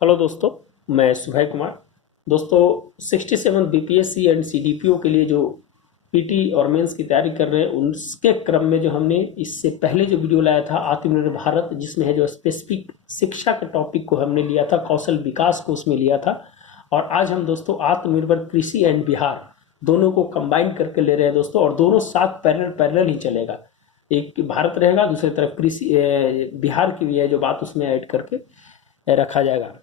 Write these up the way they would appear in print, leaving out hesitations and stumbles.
Hello दोस्तों, मैं सुभय कुमार। दोस्तों, 67 बीपीएससी एंड सीडीपीओ के लिए जो पीटी और मेंस की तैयारी कर रहे हैं, उसके क्रम में जो हमने इससे पहले जो वीडियो लाया था आत्मनिर्भर भारत, जिसमें है जो स्पेसिफिक शिक्षा के टॉपिक को हमने लिया था, कौशल विकास को उसमें लिया था। और आज हम दोस्तों आत्मनिर्भर कृषि एंड बिहार दोनों को कंबाइन करके ले रहे हैं दोस्तों, और दोनों साथ पैरेलल पैरेलल ही चलेगा। एक भारत रहेगा, दूसरी तरफ कृषि बिहार की भी है जो बात उसमें ऐड करके रखा जाएगा।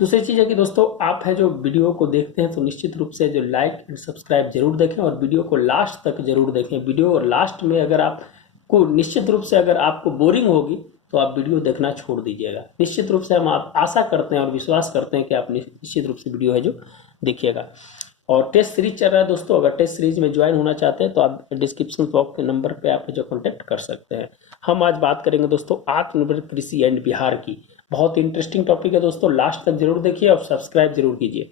दूसरी चीज़ है कि दोस्तों, आप है जो वीडियो को देखते हैं तो निश्चित रूप से जो लाइक एंड सब्सक्राइब जरूर देखें और वीडियो को लास्ट तक जरूर देखें। वीडियो और लास्ट में अगर आपको निश्चित रूप से अगर आपको बोरिंग होगी तो आप वीडियो देखना छोड़ दीजिएगा। निश्चित रूप से हम आप आशा करते हैं और विश्वास करते हैं कि आप निश्चित रूप से वीडियो है जो देखिएगा। और टेस्ट सीरीज चल रहा है दोस्तों, अगर टेस्ट सीरीज में ज्वाइन होना चाहते हैं तो आप डिस्क्रिप्शन बॉक्स के नंबर पे आप जो कांटेक्ट कर सकते हैं। हम आज बात करेंगे दोस्तों आत्मनिर्भर कृषि एंड बिहार की। बहुत इंटरेस्टिंग टॉपिक है दोस्तों, लास्ट तक जरूर देखिए और सब्सक्राइब जरूर कीजिए।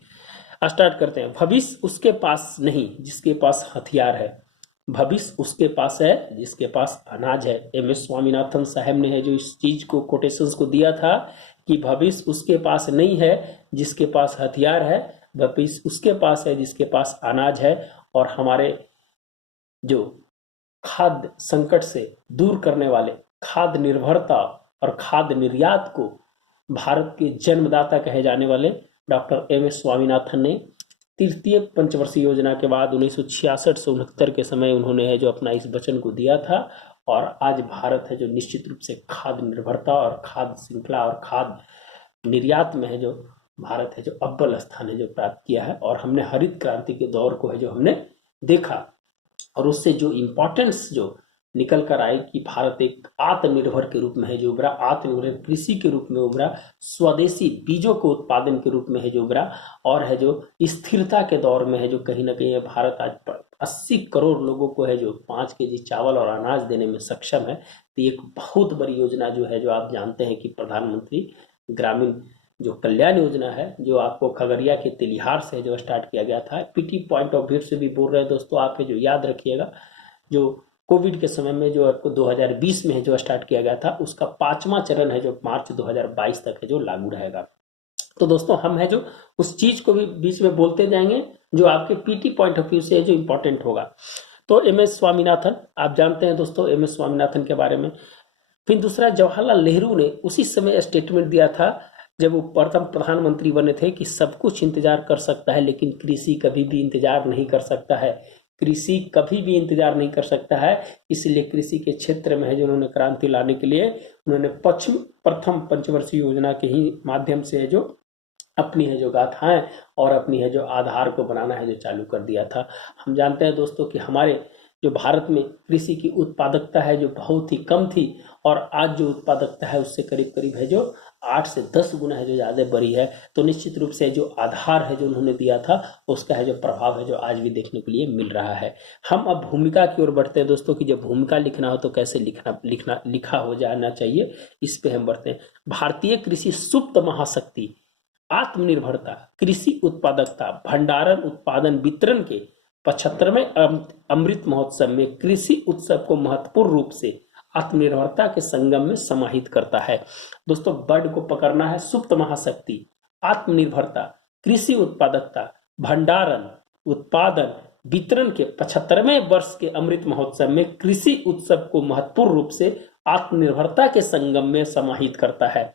स्टार्ट करते हैं। भविष्य उसके पास नहीं जिसके पास हथियार है, भविष्य उसके पास है जिसके पास अनाज है। एम एस स्वामीनाथन साहब ने है जो इस चीज को कोटेशंस को दिया था कि भविष्य उसके पास नहीं है जिसके पास हथियार है, भविष्य उसके पास है जिसके पास अनाज है। और हमारे जो खाद्य संकट से दूर करने वाले, खाद्य निर्भरता और खाद्य निर्यात को भारत के जन्मदाता कहे जाने वाले डॉक्टर एम एस स्वामीनाथन ने तृतीय पंचवर्षीय योजना के बाद 1966 से 69 के समय उन्होंने है जो अपना इस वचन को दिया था। और आज भारत है जो निश्चित रूप से खाद्य निर्भरता और खाद्य श्रृंखला और खाद्य निर्यात में है जो भारत है जो अव्वल स्थान है जो प्राप्त किया है। और हमने हरित क्रांति के दौर को है जो हमने देखा, और उससे जो इम्पोर्टेंस जो निकल कर आई कि भारत एक आत्मनिर्भर के रूप में है जो उभरा, आत्मनिर्भर कृषि के रूप में उभरा, स्वदेशी बीजों के उत्पादन के रूप में है जो उभरा, और है जो स्थिरता के दौर में है जो कहीं ना कहीं भारत आज 80 करोड़ लोगों को है जो 5 केजी चावल और अनाज देने में सक्षम है। तो एक बहुत बड़ी योजना जो है जो आप जानते हैं कि प्रधानमंत्री ग्रामीण जो कल्याण योजना है जो आपको खगड़िया के तेलिहार से जो स्टार्ट किया गया था। पीटी पॉइंट ऑफ व्यू से भी बोल रहे हैं दोस्तों, आप जो याद रखिएगा, जो कोविड के समय में जो आपको 2020 में जो स्टार्ट किया गया था उसका 5वां चरण है जो मार्च 2022 तक है जो लागू रहेगा। तो दोस्तों हम है जो उस चीज को भी बीच में बोलते जाएंगे जो आपके पीटी पॉइंट ऑफ व्यू से जो इंपॉर्टेंट होगा। तो एम एस स्वामीनाथन, आप जानते हैं दोस्तों एम एस स्वामीनाथन के बारे में। फिर दूसरा, जवाहरलाल नेहरू ने उसी समय स्टेटमेंट दिया था जब वो प्रथम प्रधानमंत्री बने थे कि सब कुछ इंतजार कर सकता है लेकिन कृषि कभी भी इंतजार नहीं कर सकता है। कृषि कभी भी इंतजार नहीं कर सकता है, इसलिए कृषि के क्षेत्र में है जो उन्होंने क्रांति लाने के लिए उन्होंने प्रथम पंचवर्षीय योजना के ही माध्यम से है जो अपनी है जो गाथाएं और अपनी है जो आधार को बनाना है जो चालू कर दिया था। हम जानते हैं दोस्तों कि हमारे जो भारत में कृषि की उत्पादकता है जो बहुत ही कम थी, और आज जो उत्पादकता है उससे करीब करीब है जो 8 से 10 गुना है जो ज़्यादा बड़ी है। तो निश्चित रूप से जो आधार है जो उन्होंने दिया था उसका है जो प्रभाव है जो आज भी देखने के लिए मिल रहा है। हम अब भूमिका की ओर बढ़ते हैं दोस्तों कि जब भूमिका लिखना हो तो कैसे लिखा हो जाना चाहिए, इस पे हम बढ़ते हैं। भारतीय कृषि सुप्त महाशक्ति, आत्मनिर्भरता, कृषि उत्पादकता, भंडारण, उत्पादन, वितरण के 75वें अमृत महोत्सव में कृषि उत्सव को महत्वपूर्ण रूप से आत्मनिर्भरता के संगम में समाहित करता है। दोस्तों वर्ड को पकड़ना है, सुप्त महाशक्ति, आत्मनिर्भरता, कृषि उत्पादकता, भंडारण, उत्पादन, वितरण के 75वें वर्ष के अमृत महोत्सव में कृषि उत्सव को महत्वपूर्ण रूप से आत्मनिर्भरता के संगम में समाहित करता है।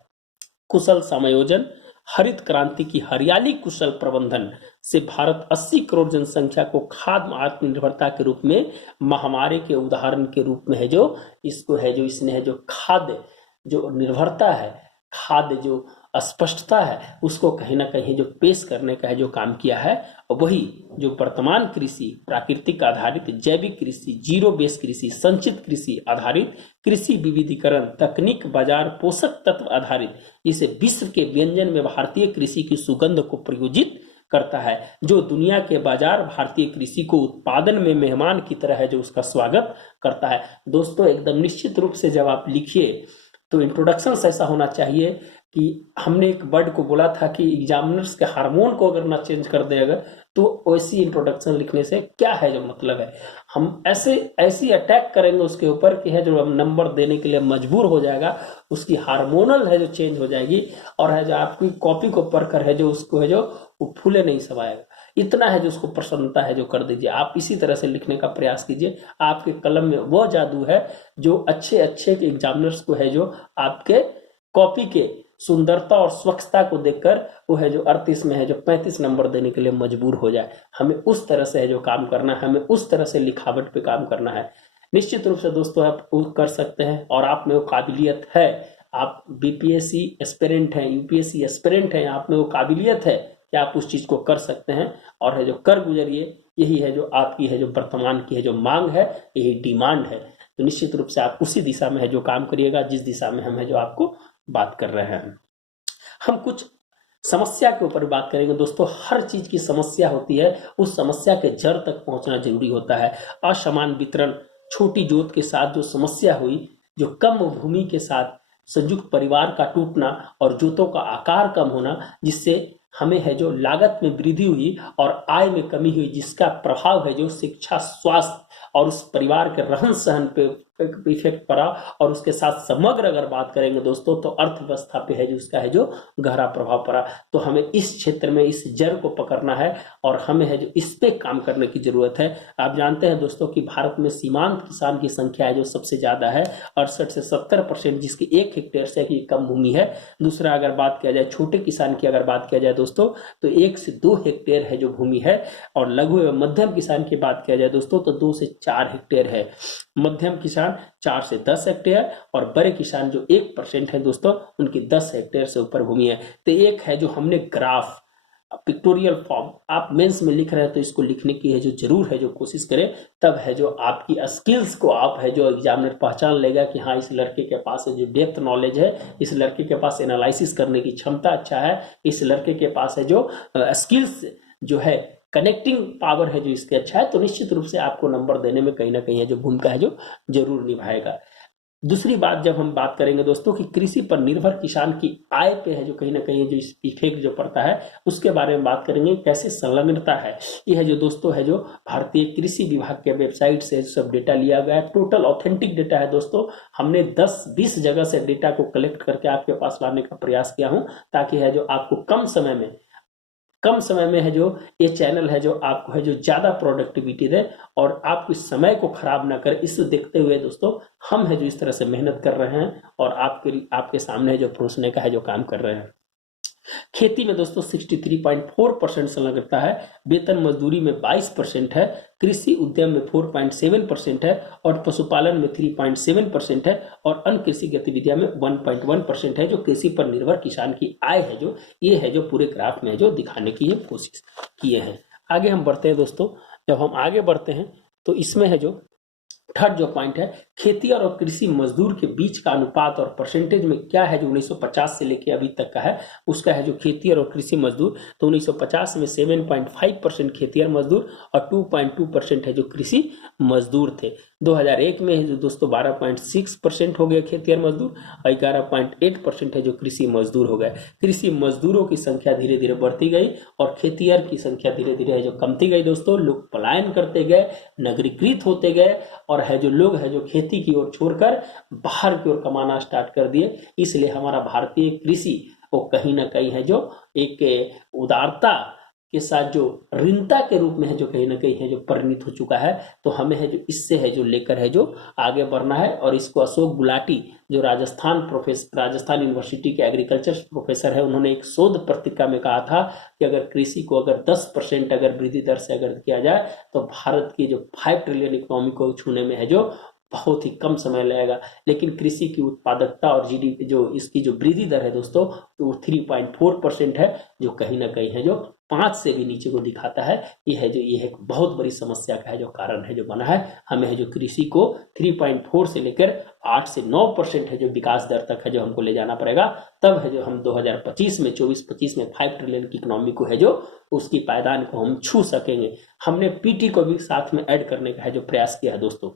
कुशल समायोजन, हरित क्रांति की हरियाली कुशल प्रबंधन से भारत 80 करोड़ जनसंख्या को खाद्य आत्मनिर्भरता के रूप में, महामारी के उदाहरण के रूप में है जो इसको है जो इसने है जो खाद्य जो निर्भरता है, खाद्य जो अस्पष्टता है, उसको कहीं ना कहीं जो पेश करने का है जो काम किया है। वही जो वर्तमान कृषि, प्राकृतिक आधारित जैविक कृषि, जीरो बेस कृषि, संचित कृषि आधारित कृषि विविधीकरण, तकनीक, बाजार, पोषक तत्व आधारित, इसे विश्व के व्यंजन में भारतीय कृषि की सुगंध को प्रयोजित करता है। जो दुनिया के बाजार भारतीय कृषि को उत्पादन में मेहमान की तरह है जो उसका स्वागत करता है। दोस्तों एकदम निश्चित रूप से जब आप लिखिए तो इंट्रोडक्शन ऐसा होना चाहिए कि हमने एक वर्ड को बोला था कि एग्जामिनर्स के हार्मोन को अगर ना चेंज कर दे अगर, तो वैसी इंट्रोडक्शन लिखने से क्या है जो मतलब है। हम ऐसी अटैक करेंगे उसके ऊपर कि है जो हम नंबर देने के लिए मजबूर हो जाएगा, उसकी हार्मोनल है जो चेंज हो जाएगी, और है जो आपकी कॉपी को पढ़कर है जो उसको है जो वो फूले नहीं समाएगा। इतना है जो उसको प्रसन्नता है जो कर दीजिए। आप इसी तरह से लिखने का प्रयास कीजिए। आपके कलम में वो जादू है जो अच्छे अच्छे एग्जामिनर्स को है जो आपके कॉपी के सुंदरता और स्वच्छता को देखकर वो है जो 38 में है जो 35 नंबर देने के लिए मजबूर हो जाए। हमें उस तरह से है जो काम करना है, हमें उस तरह से लिखावट पे काम करना है। निश्चित रूप से दोस्तों आप वो कर सकते हैं, और आप में वो काबिलियत है। आप बीपीएससी एस्पिरेंट हैं, यूपीएससी एस्पिरेंट हैं, आप में वो काबिलियत है कि आप उस चीज को कर सकते हैं, और है जो कर गुजरिए। यही है जो आपकी है जो वर्तमान की है जो मांग है, यही डिमांड है। तो निश्चित रूप से आप उसी दिशा में है जो काम करिएगा जिस दिशा में हम है जो आपको बात कर रहे हैं। हम कुछ समस्या के ऊपर बात करेंगे दोस्तों। हर चीज की समस्या होती है, उस समस्या के जड़ तक पहुंचना जरूरी होता है। असमान वितरण, छोटी जोत के साथ जो समस्या हुई, जो कम भूमि के साथ संयुक्त परिवार का टूटना और जोतों का आकार कम होना, जिससे हमें है जो लागत में वृद्धि हुई और आय में कमी हुई, जिसका प्रभाव है जो शिक्षा, स्वास्थ्य और उस परिवार के रहन सहन पे इफेक्ट पड़ा, और उसके साथ समग्र अगर बात करेंगे दोस्तों तो अर्थव्यवस्था पे है जो उसका है जो गहरा प्रभाव पड़ा। तो हमें इस क्षेत्र में इस जड़ को पकड़ना है, और हमें है जो इस पे काम करने की जरूरत है। आप जानते हैं दोस्तों कि भारत में सीमांत किसान की संख्या है जो सबसे ज्यादा है, 68 से 70%, जिसकी 1 हेक्टेयर से की कम भूमि है। दूसरा अगर बात किया जाए छोटे किसान की, अगर बात किया जाए दोस्तों तो 1 से 2 हेक्टेयर है जो भूमि है, और लघु एवं मध्यम किसान की बात किया जाए दोस्तों तो 2 से 4 हेक्टेयर है। मध्यम किसान 4 से 10 हेक्टेयर, और बड़े किसान जो 1% है दोस्तों उनकी 10 हेक्टेयर से ऊपर भूमि है। तो एक है जो हमने ग्राफ, पिक्टोरियल फॉर्म, आप मेंस में लिख रहे हैं तो इसको लिखने की है जो जरूर है जो कोशिश करें। तब है जो आपकी स्किल्स को आप है जो एग्जामिनर पहचान लेगा कि हाँ इस लड़के के पास है जो डेप्थ नॉलेज है, इस लड़के के पास एनालिसिस करने की क्षमता अच्छा है, इस लड़के के पास है जो स्किल्स जो है, कनेक्टिंग पावर है जो इसके अच्छा है। तो निश्चित रूप से आपको नंबर देने में कहीं ना कहीं है जो भूमिका है जो जरूर निभाएगा। दूसरी बात जब हम बात करेंगे दोस्तों कि कृषि पर निर्भर किसान की आय पे है जो कहीं ना कहीं जो इफेक्ट जो पड़ता है, उसके बारे में बात करेंगे। कैसे संलग्नता है, यह है जो दोस्तों है जो भारतीय कृषि विभाग के वेबसाइट से सब डेटा लिया गया है। टोटल ऑथेंटिक डेटा है दोस्तों। हमने 10-20 जगह से डेटा को कलेक्ट करके आपके पास लाने का प्रयास किया हूं, ताकि है जो आपको कम समय में है जो ये चैनल है जो आपको है जो ज्यादा प्रोडक्टिविटी दे और आपके समय को खराब ना करे। इसे देखते हुए दोस्तों हम है जो इस तरह से मेहनत कर रहे हैं, और आपके सामने जो परोसने का है जो काम कर रहे हैं। खेती में दोस्तों 63.4% संलग्नता है, वेतन मजदूरी में 22% है, कृषि उद्यम में 4.7% है, और पशुपालन में 3.7% है, और अन्य कृषि गतिविधियां में 1.1% है। जो कृषि पर निर्भर किसान की आय है जो ये है जो पूरे ग्राफ में जो दिखाने की कोशिश किए हैं। आगे हम बढ़ते हैं दोस्तों। जब हम आगे बढ़ते हैं तो इसमें है जो थर्ड जो पॉइंट है, खेती और कृषि मजदूर के बीच का अनुपात और परसेंटेज में क्या है जो 1950 से लेके अभी तक का है, उसका है जो खेती और कृषि मजदूर। तो 1950 में 7.5% खेती और मजदूर और 2.2% है जो कृषि मजदूर थे। 2001 में जो दोस्तों 12.6% हो गए खेती और मजदूर, और 11.8% है जो कृषि मजदूर हो गए। कृषि मजदूरों की संख्या धीरे धीरे बढ़ती गई और खेतिहर की संख्या धीरे धीरे है जो कमती गई दोस्तों। लोग पलायन करते गए, नगरीकृत होते गए, और है जो लोग है जो खेती की ओर छोड़कर बाहर की ओर कमाना स्टार्ट कर दिए। इसलिए हमारा भारतीय कृषि वो कहीं ना कहीं है जो एक उदारता के साथ जो ऋणता के रूप में है जो कहीं ना कहीं है जो परिणित हो चुका है। तो हमें है जो इससे है जो लेकर है जो आगे बढ़ना है। और इसको अशोक गुलाटी जो राजस्थान यूनिवर्सिटी के एग्रीकल्चर प्रोफेसर है, उन्होंने एक शोध पत्रिका में कहा था कि अगर कृषि को अगर 10% अगर वृद्धि दर से अगर किया जाए तो भारत की जो 5 ट्रिलियन इकोनॉमी को छूने में है जो बहुत ही कम समय लगेगा। लेकिन कृषि की उत्पादकता और जीडीपी जो इसकी जो वृद्धि दर है दोस्तों वो 3.4% है, जो कहीं ना कहीं है जो 5 से भी नीचे को दिखाता है। ये एक बहुत बड़ी समस्या का है जो कारण है जो बना है। हमें है जो कृषि को 3.4 से लेकर 8 से 9% है जो विकास दर तक है जो हमको ले जाना पड़ेगा। तब है जो हम 2025 में 24-25 में 5 ट्रिलियन की इकोनॉमी को है जो उसकी पायदान को हम छू सकेंगे। हमने पीटी को भी साथ में ऐड करने का है जो प्रयास किया है दोस्तों।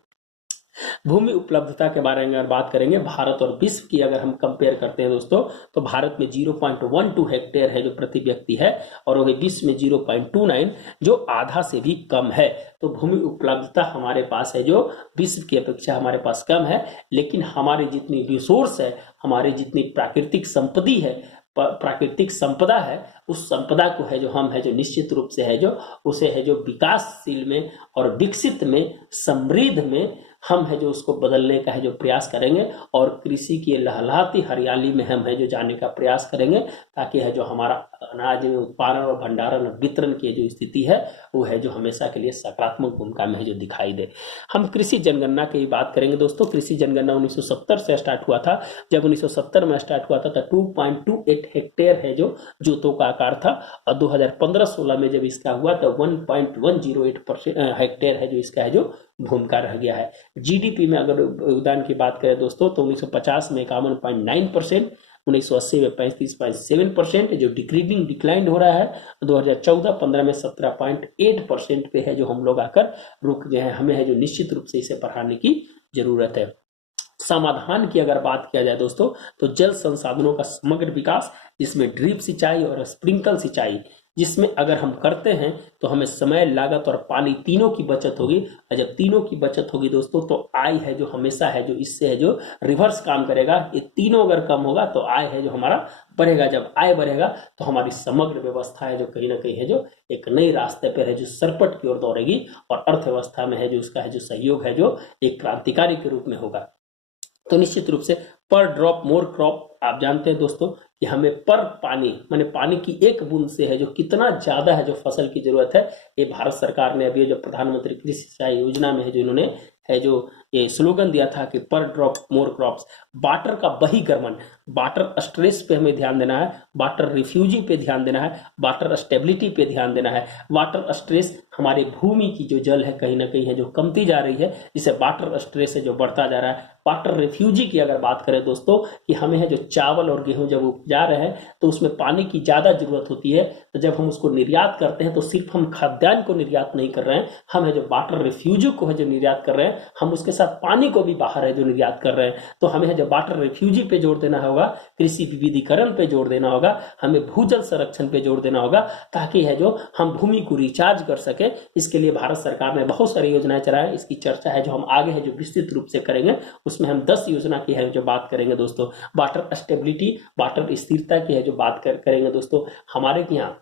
भूमि उपलब्धता के बारे में अगर बात करेंगे, भारत और विश्व की अगर हम कंपेयर करते हैं दोस्तों, तो भारत में 0.12 हेक्टेयर है जो प्रति व्यक्ति है, और वही विश्व में 0.29, जो आधा से भी कम है। तो भूमि उपलब्धता हमारे पास है जो विश्व की अपेक्षा हमारे पास कम है, लेकिन हमारी जितनी रिसोर्स है, हमारी जितनी प्राकृतिक संपत्ति है, प्राकृतिक संपदा है, उस संपदा को है जो हम है जो निश्चित रूप से है जो उसे है जो विकासशील में और विकसित में, समृद्ध में हम है जो उसको बदलने का है जो प्रयास करेंगे, और कृषि की लहलहाती हरियाली में हम है जो जाने का प्रयास करेंगे, ताकि है जो हमारा अनाज में उत्पादन और भंडारण और वितरण की जो स्थिति है वो है जो हमेशा के लिए सकारात्मक भूमिका में है जो दिखाई दे। हम कृषि जनगणना की बात करेंगे दोस्तों। कृषि जनगणना 1970 से स्टार्ट हुआ था। जब 1970 में स्टार्ट हुआ था तो 2.28 हेक्टेयर है जो जोतों का आकार था, और 2015-16 में जब इसका हुआ तो 1.108% हेक्टेयर है जो इसका है जो भूमिका रह गया है। जीडीपी में अगर योगदान की बात करें दोस्तों, तो 1950 में 51.9%, 1980 में 35.7%, जो डिक्लाइन हो रहा है। 2014-15 में 17.8% पे है जो हम लोग आकर रुक गए हैं। हमें है जो निश्चित रूप से इसे बढ़ाने की जरूरत है। समाधान की अगर बात किया जाए दोस्तों, तो जल संसाधनों का समग्र विकास, जिसमें ड्रिप सिंचाई और स्प्रिंकल सिंचाई, जिसमें अगर हम करते हैं तो हमें समय, लागत और पानी तीनों की बचत होगी। और जब तीनों की बचत होगी दोस्तों, तो आय है जो हमेशा है जो इससे है जो रिवर्स काम करेगा। ये तीनों अगर कम होगा तो आय है जो हमारा बढ़ेगा। जब आय बढ़ेगा तो हमारी समग्र व्यवस्था है जो कहीं ना कहीं है जो एक नई रास्ते पर है जो सरपट की ओर दौड़ेगी, और अर्थव्यवस्था में है जो उसका है जो सहयोग है जो एक क्रांतिकारी के रूप में होगा। तो निश्चित रूप से पर ड्रॉप मोर क्रॉप, आप जानते हैं दोस्तों कि हमें पर पानी माने पानी की एक बूंद से है जो कितना ज्यादा है जो फसल की जरूरत है। ये भारत सरकार ने अभी जो प्रधानमंत्री कृषि सिंचाई योजना में है जो इन्होंने है जो ये स्लोगन दिया था कि पर ड्रॉप मोर क्रॉप्स। वाटर का बहिर्गमन, वाटर स्ट्रेस पे हमें ध्यान देना है, वाटर रिफ्यूजी पे ध्यान देना है, वाटर स्टेबिलिटी पे ध्यान देना है। वाटर स्ट्रेस, हमारे भूमि की जो जल है कहीं ना कहीं है जो कमती जा रही है, जिससे वाटर स्ट्रेस है जो बढ़ता जा रहा है। वाटर रिफ्यूजी की अगर बात करें दोस्तों, कि हमें है जो चावल और गेहूं जब उपजा रहे हैं तो उसमें पानी की ज्यादा जरूरत होती है, तो जब हम उसको निर्यात करते हैं तो सिर्फ हम खाद्यान्न को निर्यात नहीं कर रहे हैं, हम है जो वाटर रिफ्यूजी को है जो निर्यात कर रहे हैं, हम उसके साथ पानी को भी बाहर है जो निर्यात कर रहे हैं। तो हमें है जो वाटर रिफ्यूजी पे जोर देना होगा, कृषि विविधीकरण पे जोर देना होगा, हमें भूजल संरक्षण पे जोर देना होगा, ताकि है जो हम भूमि को रिचार्ज कर सके। इसके लिए भारत सरकार ने बहुत सारी योजनाएं चलाएं। इसकी चर्चा है जो हम आगे है जो विस्तृत रूप से करेंगे। उसमें हम 10 योजना की है जो बात करेंगे दोस्तों। वाटर स्टेबिलिटी, वाटर स्थिरता की है जो बात करेंगे दोस्तों। हमारे यहाँ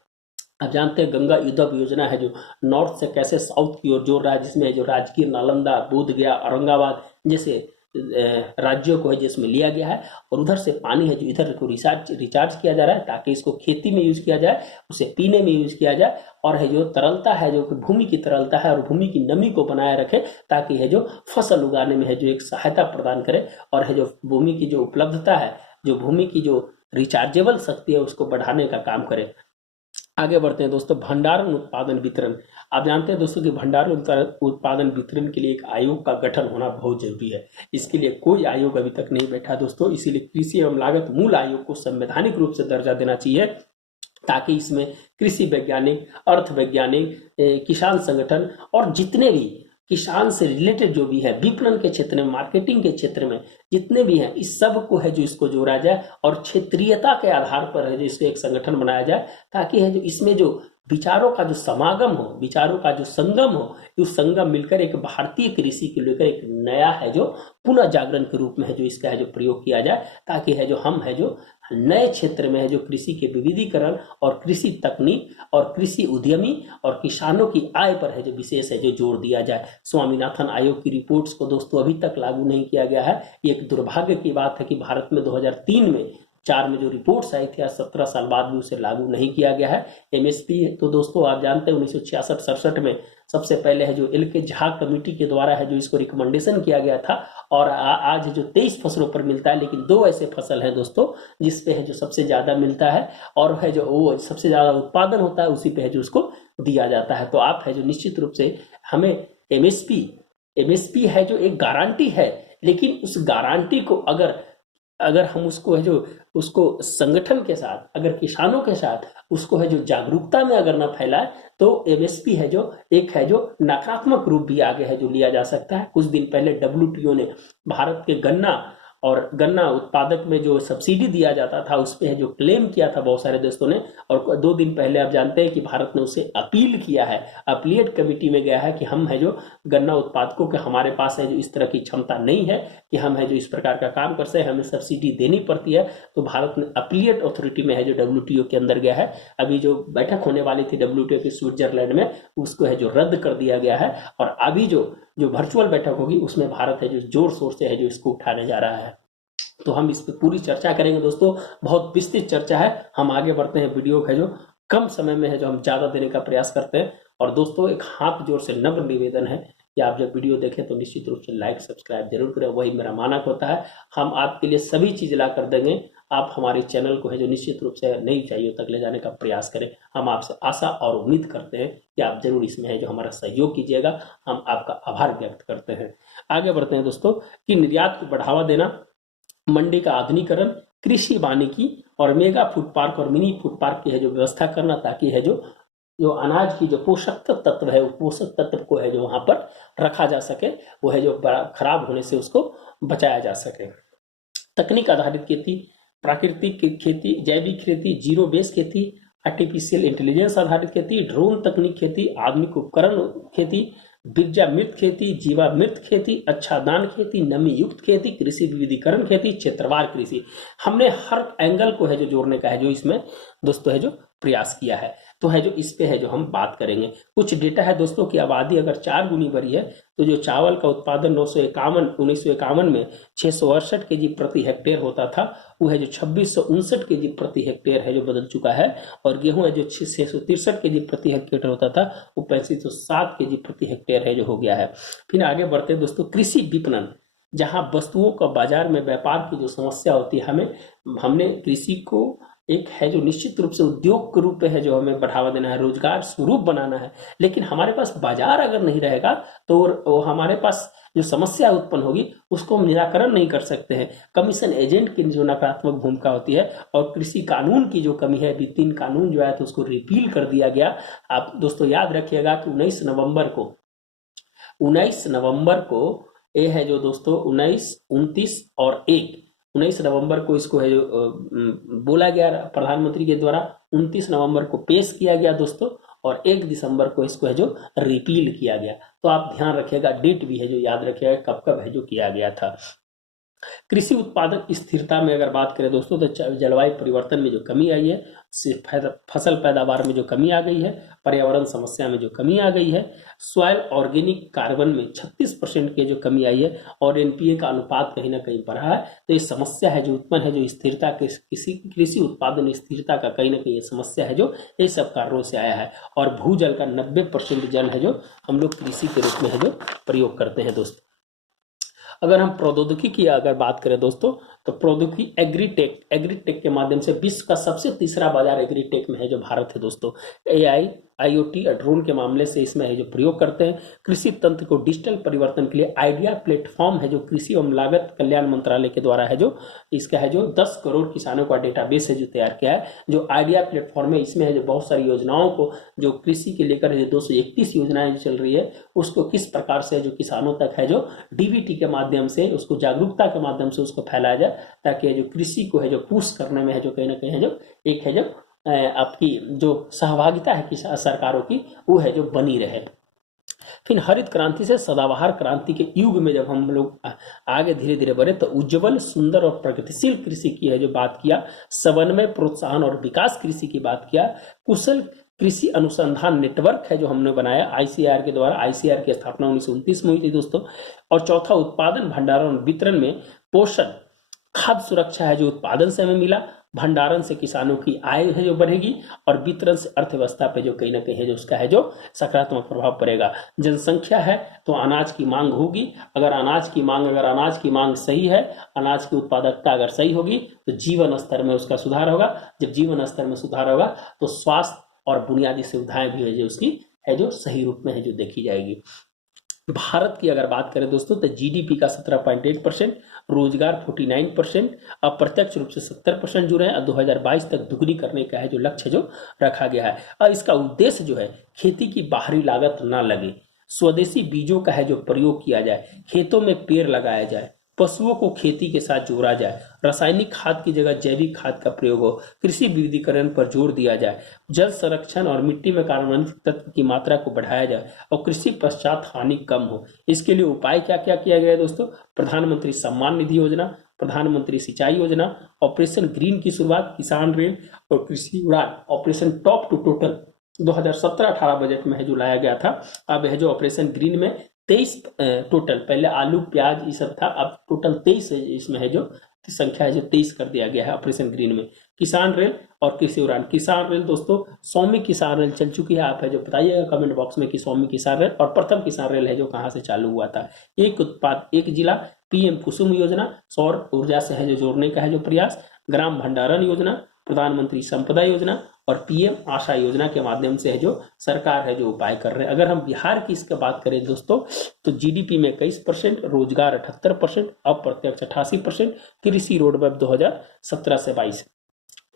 आप जानते हैं गंगा युद्धक योजना है जो नॉर्थ से कैसे साउथ की ओर जोड़ रहा है, जिसमें जो राजगीर, नालंदा, बोधगया, औरंगाबाद जैसे राज्यों को है जिसमें लिया गया है, और उधर से पानी है जो इधर को रिचार्ज किया जा रहा है, ताकि इसको खेती में यूज किया जाए, उसे पीने में यूज किया जाए, और है जो तरलता है जो भूमि की तरलता है और भूमि की नमी को बनाए रखे, ताकि है जो फसल उगाने में है जो एक सहायता प्रदान करे, और है जो भूमि की जो उपलब्धता है, जो भूमि की जो रिचार्जेबल शक्ति है उसको बढ़ाने का काम करे। आगे बढ़ते हैं दोस्तों। भंडारण, उत्पादन, वितरण। आप जानते हैं दोस्तों कि भंडारण उत्पादन वितरण के लिए एक आयोग का गठन होना बहुत जरूरी है। इसके लिए कोई आयोग अभी तक नहीं बैठा दोस्तों, इसीलिए कृषि एवं लागत मूल आयोग को संवैधानिक रूप से दर्जा देना चाहिए, ताकि इसमें कृषि वैज्ञानिक, अर्थ वैज्ञानिक, किसान संगठन और जितने भी किसान से रिलेटेड जो भी है, विपणन के क्षेत्र में, मार्केटिंग के क्षेत्र में जितने भी हैं, इस सब को है जो इसको जोड़ा जाए, और क्षेत्रीयता के आधार पर है जो इसको एक संगठन बनाया जाए, ताकि है जो इसमें जो विचारों का जो समागम हो, विचारों का जो संगम हो, उस संगम मिलकर एक भारतीय कृषि को लेकर एक नया है जो पुनः जागरण के रूप में है जो इसका है जो प्रयोग किया जाए, ताकि है जो हम है जो नए क्षेत्र में है जो कृषि के विविधीकरण और कृषि तकनीक और कृषि उद्यमी और किसानों की आय पर है जो विशेष है जो जोर दिया जाए। स्वामीनाथन आयोग की रिपोर्ट्स को दोस्तों अभी तक लागू नहीं किया गया है। ये एक दुर्भाग्य की बात है कि भारत में 2003 में 4 में जो रिपोर्ट्स आई थी, आज 17 साल बाद भी उसे लागू नहीं किया गया है। एमएसपी तो दोस्तों आप जानते हैं 1966-67 में सबसे पहले है जो एल.के. झा कमेटी के द्वारा है जो इसको रिकमेंडेशन किया गया था, और आज जो 23 फसलों पर मिलता है, लेकिन 2 ऐसे फसल हैं दोस्तों जिसपे है जो सबसे ज्यादा मिलता है, और है जो वो सबसे ज्यादा उत्पादन होता है उसी पे है जो उसको दिया जाता है। तो आप है जो निश्चित रूप से हमें एमएसपी है जो एक गारंटी है, लेकिन उस गारंटी को अगर अगर हम उसको है जो उसको संगठन के साथ, अगर किसानों के साथ उसको है जो जागरूकता में अगर ना फैलाए, तो एमएसपी है जो एक है जो नकारात्मक रूप भी आगे है जो लिया जा सकता है। कुछ दिन पहले डब्ल्यूटीओ ने भारत के गन्ना और गन्ना उत्पादक में जो सब्सिडी दिया जाता था उस पे है जो क्लेम किया था बहुत सारे देशों ने, और 2 दिन पहले आप जानते हैं कि भारत ने उसे अपील किया है, अपीलेट कमेटी में गया है कि हम है जो गन्ना उत्पादकों के हमारे पास है जो इस तरह की क्षमता नहीं है कि हम है जो इस प्रकार का काम कर सके, हमें सब्सिडी देनी पड़ती है। तो भारत ने अपीलेट अथॉरिटी में है जो डब्ल्यूटीओ के अंदर गया है। अभी जो बैठक होने वाली थी डब्ल्यूटीओ की स्विट्जरलैंड में, उसको है जो रद्द कर दिया गया है, और अभी जो जो वर्चुअल बैठक होगी उसमें भारत है जो जोर शोर से है जो इसको उठाने जा रहा है। तो हम इस पर पूरी चर्चा करेंगे दोस्तों, बहुत विस्तृत चर्चा है। हम आगे बढ़ते हैं, वीडियो है जो कम समय में है जो हम ज़्यादा देने का प्रयास करते हैं। और दोस्तों एक हाथ जोर से नम्र निवेदन है कि आप जब वीडियो देखें तो निश्चित रूप से लाइक सब्सक्राइब जरूर करें, वही मेरा मानक होता है। हम आपके लिए सभी चीज़ ला कर देंगे, आप हमारे चैनल को है जो निश्चित रूप से नई ऊंचाइयों तक ले जाने का प्रयास करें। हम आपसे आशा और उम्मीद करते हैं कि आप जरूर इसमें है जो हमारा सहयोग कीजिएगा। हम आपका आभार व्यक्त करते हैं। आगे बढ़ते हैं दोस्तों कि निर्यात को बढ़ावा देना, मंडी का आधुनिकीकरण, कृषि वानिकी और मेगा फूड पार्क और मिनी फूड पार्क की है जो व्यवस्था करना, ताकि है जो जो अनाज की जो पोषक तत्व है, पोषक तत्व को है जो वहां पर रखा जा सके, वो है जो खराब होने से उसको बचाया जा सके। तकनीक आधारित खेती, प्राकृतिक खेती, जैविक खेती, जीरो बेस खेती, आर्टिफिशियल इंटेलिजेंस आधारित खेती, ड्रोन तकनीक खेती, आधुनिक उपकरण खेती, बीजामृत खेती, जीवामृत खेती, अच्छादान खेती, नमी युक्त खेती, कृषि विविधीकरण खेती, क्षेत्रवार कृषि। हमने हर एंगल को है जो जोड़ने का है जो इसमें दोस्तों है जो प्रयास किया है। तो है जो इस पे है जो हम बात करेंगे। कुछ डेटा है दोस्तों की आबादी अगर 4 गुनी बढ़ी है तो जो चावल का उत्पादन 1951 में 668 केजी प्रति हेक्टेयर होता था, वो है जो 2659 केजी प्रति हेक्टेयर है जो बदल चुका है। और गेहूं है जो 663 केजी प्रति हेक्टेयर होता था, वो 3507 केजी प्रति हेक्टेयर है जो हो गया है। फिर आगे बढ़ते हैं दोस्तों, कृषि विपणन, जहां वस्तुओं का बाजार में व्यापार की जो समस्या होती है, हमने कृषि को एक है जो निश्चित रूप से उद्योग के रूप में है जो हमें बढ़ावा देना है, रोजगार स्वरूप बनाना है। लेकिन हमारे पास बाजार अगर नहीं रहेगा तो वो हमारे पास जो समस्या उत्पन्न होगी उसको हम निराकरण नहीं कर सकते हैं। कमीशन एजेंट की जो नकारात्मक भूमिका होती है, और कृषि कानून की जो कमी है, 3 कानून जो है तो उसको रिपील कर दिया गया। आप दोस्तों याद रखिएगा कि 19 नवंबर को ये है जो दोस्तों 19, 29 और 19 नवंबर को इसको है जो बोला गया प्रधानमंत्री के द्वारा, 29 नवंबर को पेश किया गया दोस्तों, और 1 दिसंबर को इसको है जो रिपील किया गया। तो आप ध्यान रखिएगा, डेट भी है जो याद रखिएगा कब कब है जो किया गया था। कृषि उत्पादन स्थिरता में अगर बात करें दोस्तों तो जलवायु परिवर्तन में जो कमी आई है, फसल पैदावार में जो कमी आ गई है, पर्यावरण समस्या में जो कमी आ गई है, सॉइल ऑर्गेनिक कार्बन में 36% की जो कमी आई है, और एनपीए का अनुपात कहीं ना कहीं बढ़ा है। तो ये समस्या है जो उत्पन्न है जो स्थिरता के कृषि उत्पादन स्थिरता का कहीं ना कहीं ये समस्या है जो ये सब कारणों से आया है। और भूजल का 90% जल है जो हम लोग कृषि के रूप में है जो प्रयोग करते हैं दोस्तों। अगर हम प्रौद्योगिकी की अगर बात करें दोस्तों, तो प्रौद्योगिकी एग्रीटेक के माध्यम से विश्व का सबसे तीसरा बाजार एग्रीटेक में है जो भारत है दोस्तों। एआई, आईओटी और ड्रोन के मामले से इसमें है जो प्रयोग करते हैं। कृषि तंत्र को डिजिटल परिवर्तन के लिए आइडिया प्लेटफॉर्म है जो कृषि एवं लागत कल्याण मंत्रालय के द्वारा है जो इसका है जो 10 करोड़ किसानों का डेटाबेस है जो तैयार किया है। जो आइडिया प्लेटफॉर्म है इसमें है जो बहुत सारी योजनाओं को जो कृषि के लेकर 231 योजनाएं चल रही है, उसको किस प्रकार से जो किसानों तक है जो डीबीटी के माध्यम से उसको जागरूकता के माध्यम से उसको फैलाया जाए, ताकि जो कृषि को है जो पुश करने में है जो कहीं ना कहीं है जो एक है जो आपकी जो सहभागिता है कि सरकारों की वो है जो बनी रहे। फिर हरित क्रांति से सदाबहार क्रांति के युग में जब हम लोग आगे धीरे धीरे बढ़े तो उज्जवल, सुंदर और प्रगतिशील कृषि की है जो बात किया, समन्वय, प्रोत्साहन और विकास कृषि की बात किया, कुशल कृषि अनुसंधान नेटवर्क है जो हमने बनाया आईसीआर के द्वारा। आईसीआर की स्थापना 1929 में हुई थी दोस्तों। और चौथा, उत्पादन, भंडारण और वितरण में पोषण, खाद्य सुरक्षा है जो उत्पादन से हमें मिला, भंडारण से किसानों की आय है जो बढ़ेगी, और वितरण से अर्थव्यवस्था पे जो कहीं ना कहीं है जो उसका है जो सकारात्मक प्रभाव पड़ेगा। जनसंख्या है तो अनाज की मांग होगी, अगर अनाज की मांग सही है, अनाज की उत्पादकता अगर सही होगी तो जीवन स्तर में उसका सुधार होगा। जब जीवन स्तर में सुधार होगा तो स्वास्थ्य और बुनियादी सुविधाएं भी है जो उसकी है जो सही रूप में है जो देखी जाएगी। भारत की अगर बात करें दोस्तों तो जीडीपी का 17.8%, रोजगार 49%, अप्रत्यक्ष रूप से 70% जुड़े हैं और 2022 तक दुगनी करने का है जो लक्ष्य जो रखा गया है। और इसका उद्देश्य जो है खेती की बाहरी लागत ना लगे, स्वदेशी बीजों का है जो प्रयोग किया जाए, खेतों में पेड़ लगाया जाए, पशुओं को खेती के साथ जोड़ा जाए, रासायनिक खाद की जगह जैविक खाद का प्रयोग हो, कृषि विविधीकरण पर जोर दिया जाए, जल संरक्षण और मिट्टी में कार्बनिक तत्व की मात्रा को बढ़ाया जाए और कृषि पश्चात हानि कम हो। इसके लिए उपाय क्या क्या किया गया है दोस्तों? प्रधानमंत्री सम्मान निधि योजना, प्रधानमंत्री सिंचाई योजना, ऑपरेशन ग्रीन की शुरुआत, किसान रेल और कृषि उड़ान operation top to total 2017-18 budget में है जो लाया गया था। अब है जो ऑपरेशन ग्रीन में 23 टोटल, पहले आलू प्याज ये सब था, अब टोटल 23 इसमें है जो संख्या है जो 23 कर दिया गया है ऑपरेशन ग्रीन में। किसान रेल और कृषि उड़ान, किसान रेल दोस्तों 100वीं किसान रेल चल चुकी है, आप है जो बताइएगा कमेंट बॉक्स में कि 100वीं किसान रेल और प्रथम किसान रेल है जो कहाँ से चालू हुआ था। एक उत्पाद एक जिला, पीएम कुसुम योजना, सौर ऊर्जा से है जो जोड़ने का है जो प्रयास, ग्राम भंडारण योजना, प्रधानमंत्री संपदा योजना और पीएम आशा योजना के माध्यम से है जो सरकार है जो उपाय कर रहे हैं। अगर हम बिहार की इसका बात करें दोस्तों तो जीडीपी में 21%, रोजगार 78%, अप्रत्यक्ष 88%, कृषि रोड मैप 2017 से 22।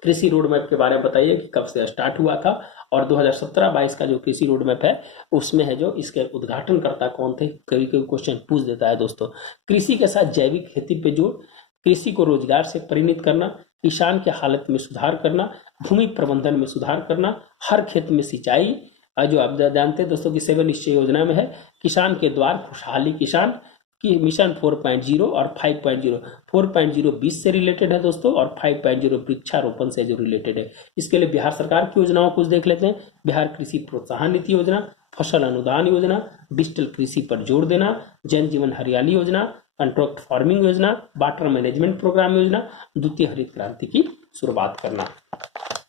कृषि रोड मैप के बारे में बताइए कि कब से स्टार्ट हुआ था और 2017-22 का जो कृषि रोड मैप है उसमें है जो इसके उद्घाटनकर्ता कौन थे, कभी कभी क्वेश्चन पूछ देता है दोस्तों। कृषि के साथ जैविक खेती पे जोर, कृषि को रोजगार से परिणत करना, किसान की हालत में सुधार करना, भूमि प्रबंधन में सुधार करना, हर खेत में सिंचाई, जो आप जानते हैं दोस्तों कि 7 निश्चय योजना में है, किसान के द्वार खुशहाली किसान की मिशन 4.0 और 5.0। 4.0 बीज से रिलेटेड है दोस्तों और 5.0 वृक्षारोपण से जो रिलेटेड है। इसके लिए बिहार सरकार की योजनाओं को देख लेते हैं। बिहार कृषि प्रोत्साहन नीति योजना, फसल अनुदान योजना, डिजिटल कृषि पर जोर देना, जन जीवन हरियाली योजना, कॉन्ट्रैक्ट फार्मिंग योजना, वाटर मैनेजमेंट प्रोग्राम योजना, द्वितीय हरित क्रांति की शुरुआत करना।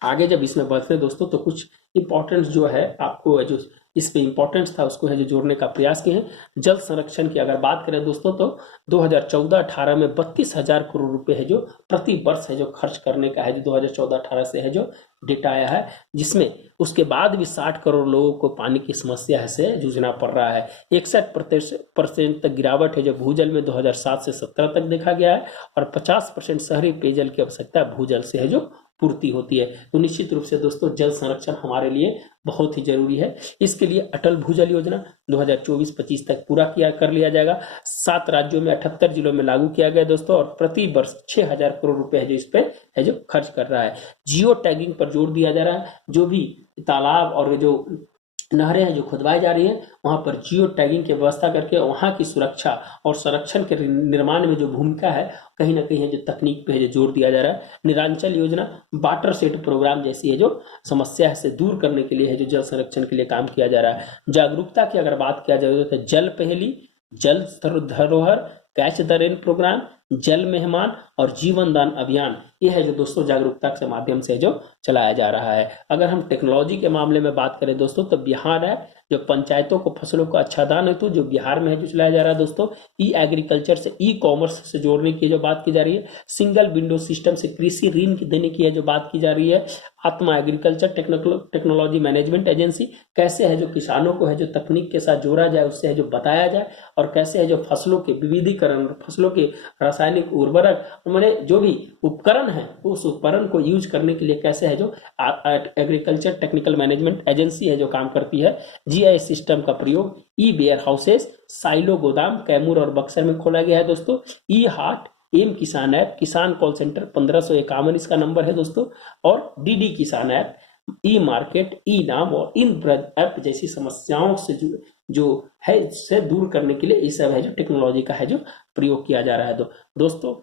आगे जब इसमें बढ़ते दोस्तों तो कुछ इंपॉर्टेंस जो है आपको जो इस पे इंपॉर्टेंस था उसको है जो जोड़ने का प्रयास किए हैं। जल संरक्षण की अगर बात करें दोस्तों तो 2014-18 में 32,000 करोड़ रुपए है जो प्रति वर्ष है जो खर्च करने का है जो 2014-18 से है जो डेटा आया है, जिसमें उसके बाद भी 60 करोड़ लोगों को पानी की समस्या से जूझना पड़ रहा है। 61% तक गिरावट है जो भूजल में 2007 से 17 तक देखा गया है और 50% शहरी पेयजल की आवश्यकता भूजल से है जो पूर्ति होती है। तो निश्चित रूप से दोस्तों जल संरक्षण हमारे लिए बहुत ही जरूरी है। इसके लिए अटल भूजल योजना 2024-25 तक पूरा कर लिया जाएगा। 7 राज्यों में 78 जिलों में लागू किया गया दोस्तों और प्रति वर्ष 6,000 करोड़ रुपए है जो इस पे है जो खर्च कर रहा है। जियो टैगिंग पर जोर दिया जा रहा है। जो भी तालाब और जो नहरें हैं जो खुदवाई जा रही है वहां पर जियो टैगिंग की व्यवस्था करके वहां की सुरक्षा और संरक्षण के निर्माण में जो भूमिका है कहीं ना कहीं है जो तकनीक पे है जो जोर दिया जा रहा है। निरांचल योजना, वाटर सेट प्रोग्राम जैसी है जो समस्या से दूर करने के लिए है जो जल संरक्षण के लिए काम किया जा रहा है। जागरूकता की अगर बात किया जाए तो जल पहली, जल धरोहर, कैच द रेन प्रोग्राम, जल मेहमान और जीवन दान अभियान, ये है जो दोस्तों जागरूकता के माध्यम से जो चलाया जा रहा है। अगर हम टेक्नोलॉजी के मामले में बात करें दोस्तों तो बिहार है जो पंचायतों को फसलों का अच्छा दान हेतु जो बिहार में है जो चलाया जा रहा है दोस्तों। ई एग्रीकल्चर से ई कॉमर्स से जोड़ने की जो बात की जा रही है। सिंगल विंडो सिस्टम से कृषि ऋण देने की है जो बात की जा रही है। आत्मा एग्रीकल्चर टेक्नोलॉजी मैनेजमेंट एजेंसी, कैसे है जो किसानों को है जो तकनीक के साथ जोड़ा जाए उससे है जो बताया जाए और कैसे है जो फसलों के विविधीकरण, फसलों के रासायनिक उर्वरक मैंने जो भी उपकरण है उस उपकरण को यूज करने के लिए कैसे है जो एग्रीकल्चर टेक्निकल मैनेजमेंट एजेंसी है जो काम करती है। जीआईएस सिस्टम का प्रयोग ई वेयर हाउसेस, साइलो गोदाम कैमूर और बक्सर में खोला गया है दोस्तों। ई हाट, एम किसान ऐप, किसान कॉल सेंटर 1551 इसका नंबर है दोस्तों और डीडी किसान ऐप, ई मार्केट, ई नाम और इन ब्रज ऐप जैसी समस्याओं से जो है इससे दूर करने के लिए ये सब है जो टेक्नोलॉजी का है जो प्रयोग किया जा रहा है। दोस्तों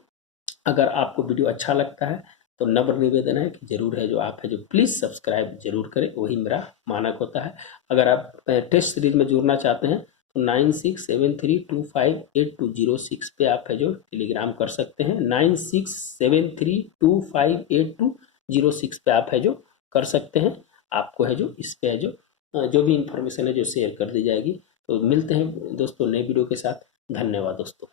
अगर आपको वीडियो अच्छा लगता है तो नम्र निवेदन है कि जरूर है जो आप है जो प्लीज़ सब्सक्राइब जरूर करें, वही मेरा मानक होता है। अगर आप टेस्ट सीरीज में जुड़ना चाहते हैं तो 9673258206 पे आप है जो टेलीग्राम कर सकते हैं। 9673258206 पे आप है जो कर सकते हैं। आपको है जो इस पे है जो भी इंफॉर्मेशन है जो शेयर कर दी जाएगी। तो मिलते हैं दोस्तों नए वीडियो के साथ। धन्यवाद दोस्तों।